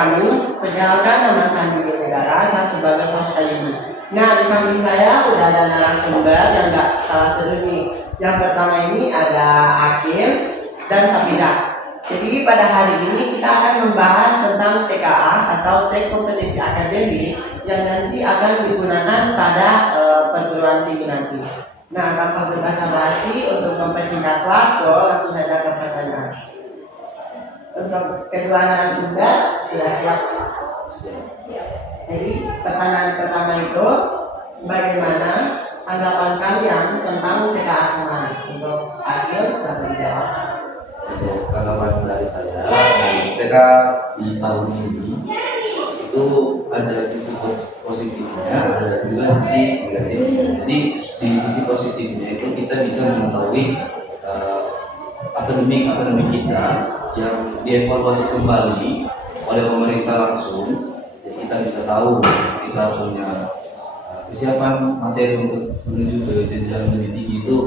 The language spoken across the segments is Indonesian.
kami, perkenalkan nama Sandi Negara, saya sebagai host kali ini. Nah, di samping saya udah ada narasumber yang gak kalah seru nih. Yang pertama ini ada Akil dan Safira. Jadi pada hari ini kita akan membahas tentang TKA atau Tek Kompetisi Akademik yang nanti akan digunakan pada perguruan tinggi nanti. Nah, tanpa berbasa-basi untuk mempersingkat waktu, langsung saja ke pertanyaan. Untuk kedua narasumber sudah siap? Siap. Jadi pertanyaan pertama itu, bagaimana tanggapan kalian tentang TKA kemarin? Untuk Akil sudah dijawab. Untuk tanggapan dari saya, TK di tahun ini itu ada sisi positifnya, ada juga sisi negatifnya. Jadi di sisi positifnya itu kita bisa mengetahui akademik kita yang dievaluasi kembali oleh pemerintah langsung. Jadi kita bisa tahu kita punya kesiapan materi untuk menuju ke jenjang lebih tinggi itu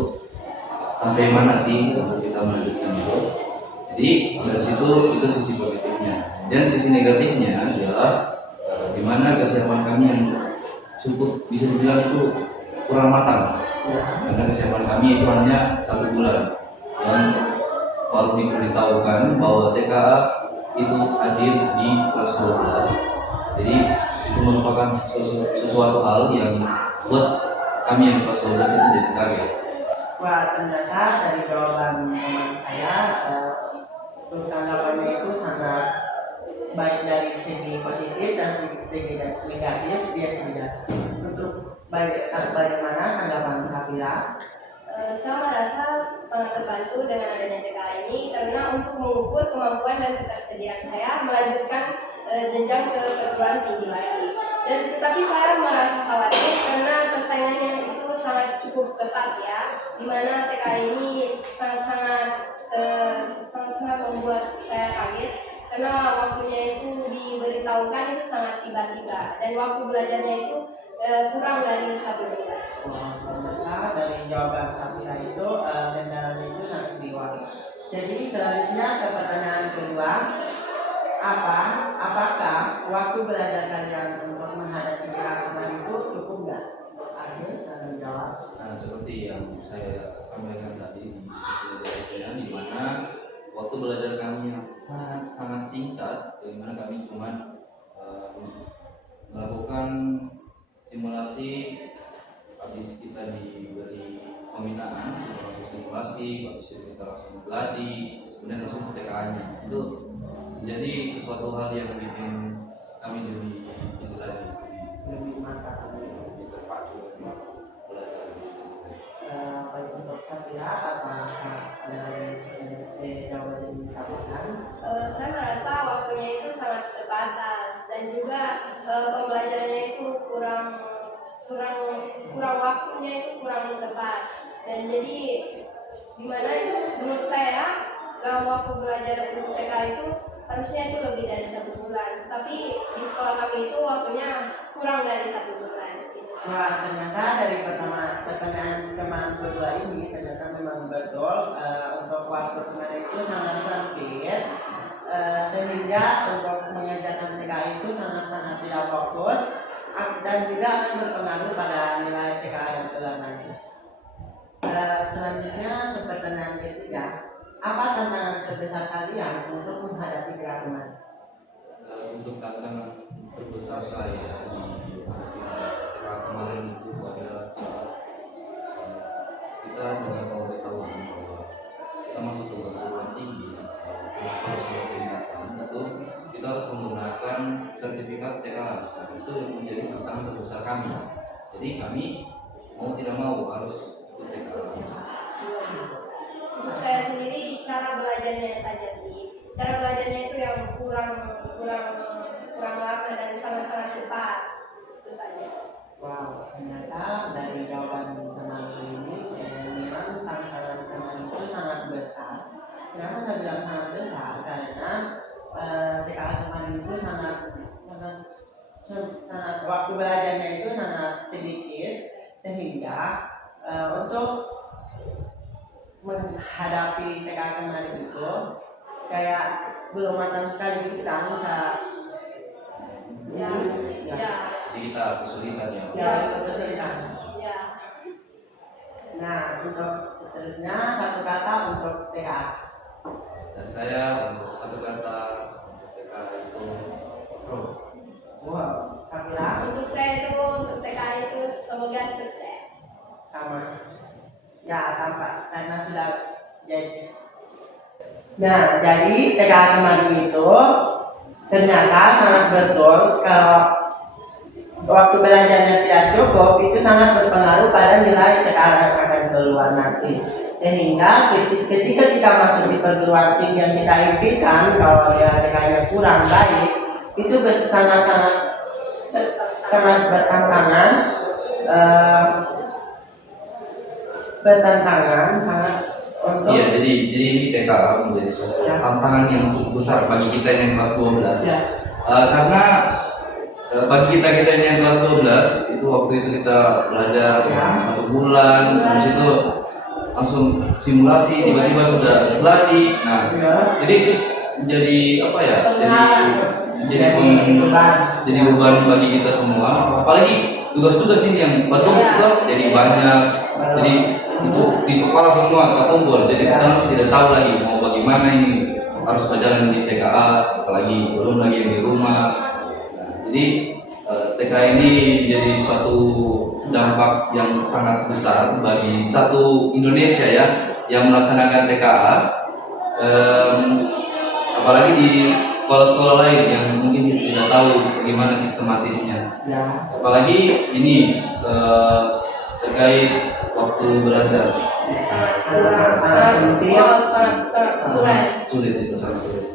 sampai mana sih untuk kita melanjutkan itu. Jadi dari situ itu sisi positifnya. Dan sisi negatifnya adalah di mana kesiapan kami yang cukup bisa dibilang itu kurang matang. Karena kesiapan kami itu hanya 1 bulan. Dan baru diberitahukan bahwa TKA itu hadir di kelas 12. Jadi itu merupakan sesuatu hal yang buat kami yang kelas 12 itu jadi kaget. Wah, ternyata dari jawaban teman saya, untuk tanggapannya itu sangat baik dari segi positif dan segi negatif dia tidak. Untuk bagaimana tanggapan Safira? Saya merasa sangat terbantu dengan adanya TKA ini karena untuk mengukur kemampuan dan ketersediaan saya melanjutkan jenjang ke perguruan tinggi lagi. Dan tetapi saya merasa khawatir karena persaingannya itu sangat cukup ketat ya, di mana TKA ini sangat-sangat membuat saya kaget karena waktunya itu diberitahukan itu sangat tiba-tiba dan waktu belajarnya itu kurang dari 1 bulan. Ternyata dari jawaban Safira itu kendalanya itu sangat diwak. Jadi selanjutnya ke pertanyaan kedua, apakah waktu belajar kalian untuk menghadapi kemarin itu cukup nggak? Akhir akan menjawab. Nah, seperti yang saya sampaikan tadi di sisi negatifnya, di mana waktu belajar kami yang sangat singkat, di mana kami cuma melakukan simulasi. Habis kita diberi pembinaan, kita langsung simulasi, habis itu kita langsung gladi, kemudian langsung ke TKA-nya. Itu menjadi sesuatu hal yang bikin kami lebih mantap, lebih terpacu belajar. Baik untuk Safira, apakah jawaban yang dikatakan? Saya merasa waktunya itu sangat terbatas dan juga pembelajarannya itu kurang waktunya itu kurang tepat, dan jadi dimana itu menurut saya dalam waktu belajar untuk TK itu harusnya itu lebih dari 1 bulan, tapi di sekolah kami itu waktunya kurang dari 1 bulan gitu. Wah, ternyata dari pertanyaan teman kedua ini ternyata memang betul, untuk waktu kemarin itu sangat sempit, sehingga untuk mengerjakan TK itu sangat tidak fokus dan juga akan berpengaruh pada nilai TKA yang kelak nanti. Selanjutnya ke pertanyaan ketiga, apa tantangan terbesar kalian untuk menghadapi TKA kemarin? Untuk tantangan terbesar saya di TKA kemarin itu adalah saat kita dengan pemberitahuan bahwa kita masuk ke perguruan tinggi terus kedinasan itu kita harus menggunakan sertifikat TKA. Nah, itu yang menjadi tantangan terbesar kami. Jadi kami mau tidak mau harus ikut TKA. Untuk saya sendiri cara belajarnya saja sih. Cara belajarnya itu yang kurang lama dan sangat cepat. Itu saja. Wow, ternyata dari jawaban teman ini memang tantangan teman itu sangat besar. Kenapa saya bilang sangat besar? Karena TKA kemarin itu sangat waktu belajarnya itu sangat sedikit, sehingga untuk menghadapi TKA kemarin itu kayak belum matang sekali, kita Ya. Ya. Ya. Jadi kita kesulitan ya. Ya, kesulitan. Ya. Nah, untuk seterusnya satu kata untuk TKA. Dan saya untuk satu kata untuk TKA itu pro. Wow, Kafira Untuk saya itu untuk TKI itu semoga sukses. sama. Ya, tampak karena sudah jadi. Nah, jadi TKA kemarin itu ternyata sangat betul kalau waktu belajarnya tidak cukup itu sangat berpengaruh pada nilai TKA yang akan keluar nanti. Sehingga ketika kita masuk di perguruan tinggi yang kita impikan, kalau nilai TKA-nya kurang baik, itu sangat bertantangan, sangat untuk Iya, jadi ini TKA menjadi suatu Ya. tantangan yang cukup besar bagi kita yang kelas 12. ya, Karena bagi kita ini yang kelas 12 itu waktu itu kita belajar Ya. 1 bulan, habis itu langsung simulasi tiba-tiba sudah gladi. Nah, ya, jadi itu menjadi apa ya? jadi beban. Jadi beban bagi kita semua. Apalagi tugas-tugas ini yang betul-betul jadi banyak. Jadi itu di kepala semua terkumpul. Jadi kita tidak tahu lagi mau bagaimana ini harus berjalan di TKA, apalagi belum lagi yang di rumah. Nah, jadi TKA ini jadi suatu dampak yang sangat besar bagi satu Indonesia ya yang melaksanakan TKA. Apalagi di sekolah-sekolah lain yang mungkin kita tidak tahu gimana sistematisnya. Ya, Apalagi ini terkait waktu belajar Sangat sulit itu sangat sulit.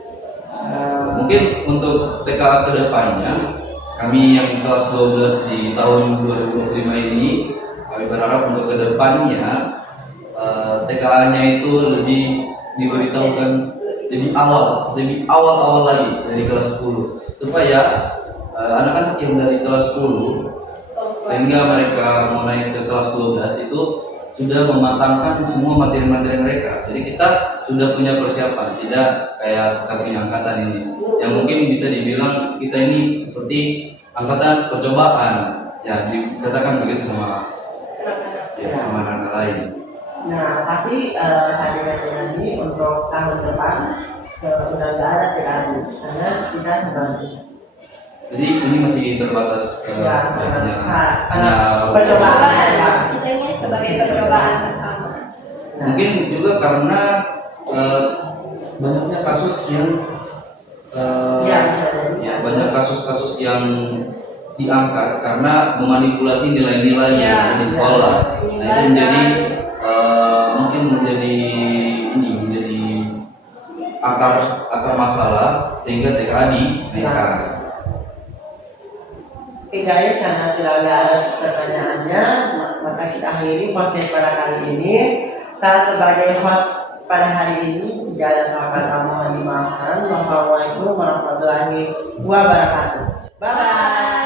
Mungkin untuk TKA kedepannya kami yang kelas 12 di tahun 2025 ini kami berharap untuk kedepannya TKA-nya itu lebih diberitahukan lebih awal lagi dari kelas 10 supaya anak-anak yang dari kelas 10 sehingga mereka mau naik ke kelas 12 itu sudah mematangkan semua materi-materi mereka. Jadi kita sudah punya persiapan, tidak kayak kita punya angkatan ini yang mungkin bisa dibilang kita ini seperti angkatan percobaan. Ya, dikatakan begitu sama anak-anak lain. nah tapi saya dengan ini untuk tahun depan sudah nggak ada TKA karena kita sebagai Jadi ini masih terbatas Ya, hanya percobaan. Kita ini sebagai percobaan pertama. mungkin juga karena banyaknya kasus yang Ya, bisa jadi. ya, banyak kasus-kasus yang diangkat karena memanipulasi nilai-nilai Ya, di sekolah. ya. Nah, itu menjadi mungkin menjadi akar masalah sehingga TKA dinaikkan. Oke guys, karena sudah nggak ada pertanyaannya, maka kita akhiri podcast pada kali ini. Saya sebagai host pada hari ini, tidak ada salah kata mohon dimaafkan. Wassalamualaikum warahmatullahi wabarakatuh. Bye.